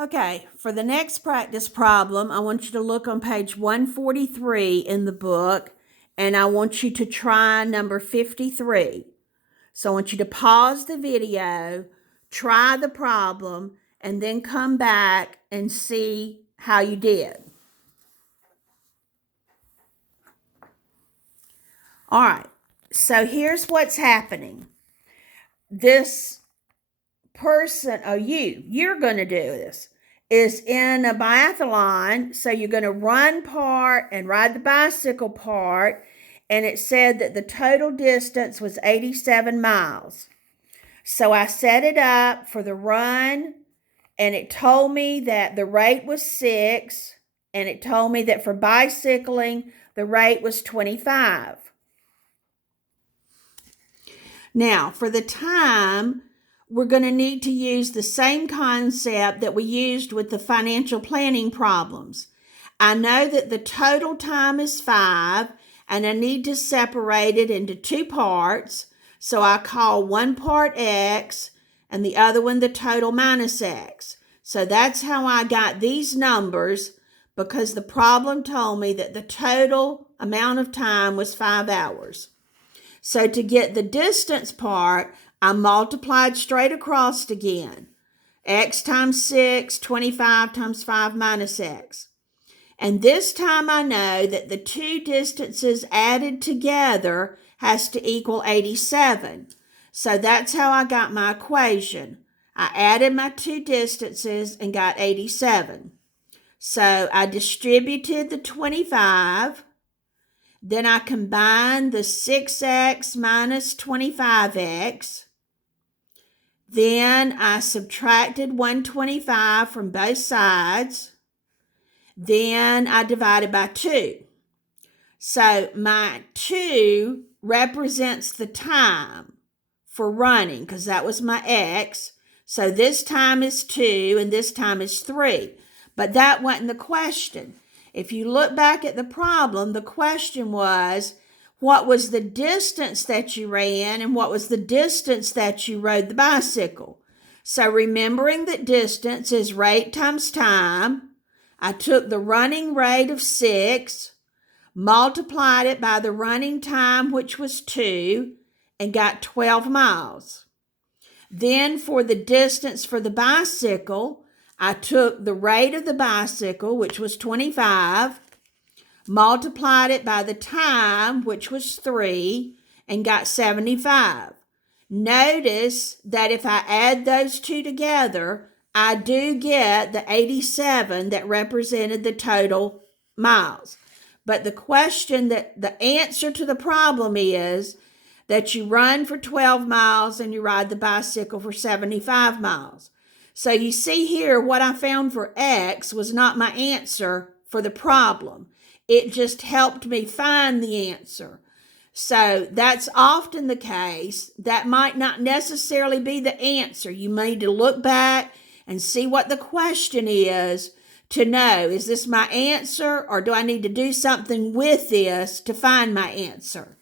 Okay, for the next practice problem, I want you to look on page 143 in the book, and I want you to try number 53. So I want you to pause the video, try the problem, and then come back and see how you did. All right, so here's what's happening. This person, you're going to do this, is in a biathlon. So you're going to run part and ride the bicycle part. And it said that the total distance was 87 miles. So I set it up for the run, and it told me that the rate was 6, and it told me that for bicycling, the rate was 25. Now, for the time, we're going to need to use the same concept that we used with the financial planning problems. I know that the total time is 5, and I need to separate it into 2 parts. So I call one part X and the other one the total minus X. So that's how I got these numbers, because the problem told me that the total amount of time was 5 hours. So to get the distance part, I multiplied straight across again. X times 6, 25 times 5 minus X. And this time I know that the 2 distances added together has to equal 87. So that's how I got my equation. I added my 2 distances and got 87. So I distributed the 25. Then I combined the 6x minus 25x. Then I subtracted 125 from both sides. Then I divided by 2. So my 2 represents the time for running, because that was my x. So this time is 2 and this time is 3. But that wasn't the question. If you look back at the problem, the question was, what was the distance that you ran and what was the distance that you rode the bicycle? So remembering that distance is rate times time, I took the running rate of 6, multiplied it by the running time, which was 2, and got 12 miles. Then for the distance for the bicycle, I took the rate of the bicycle, which was 25, multiplied it by the time, which was 3, and got 75. Notice that if I add those 2 together, I do get the 87 that represented the total miles. But the answer to the problem is that you run for 12 miles and you ride the bicycle for 75 miles. So you see here, what I found for X was not my answer for the problem. It just helped me find the answer. So that's often the case. That might not necessarily be the answer. You need to look back and see what the question is to know, is this my answer, or do I need to do something with this to find my answer?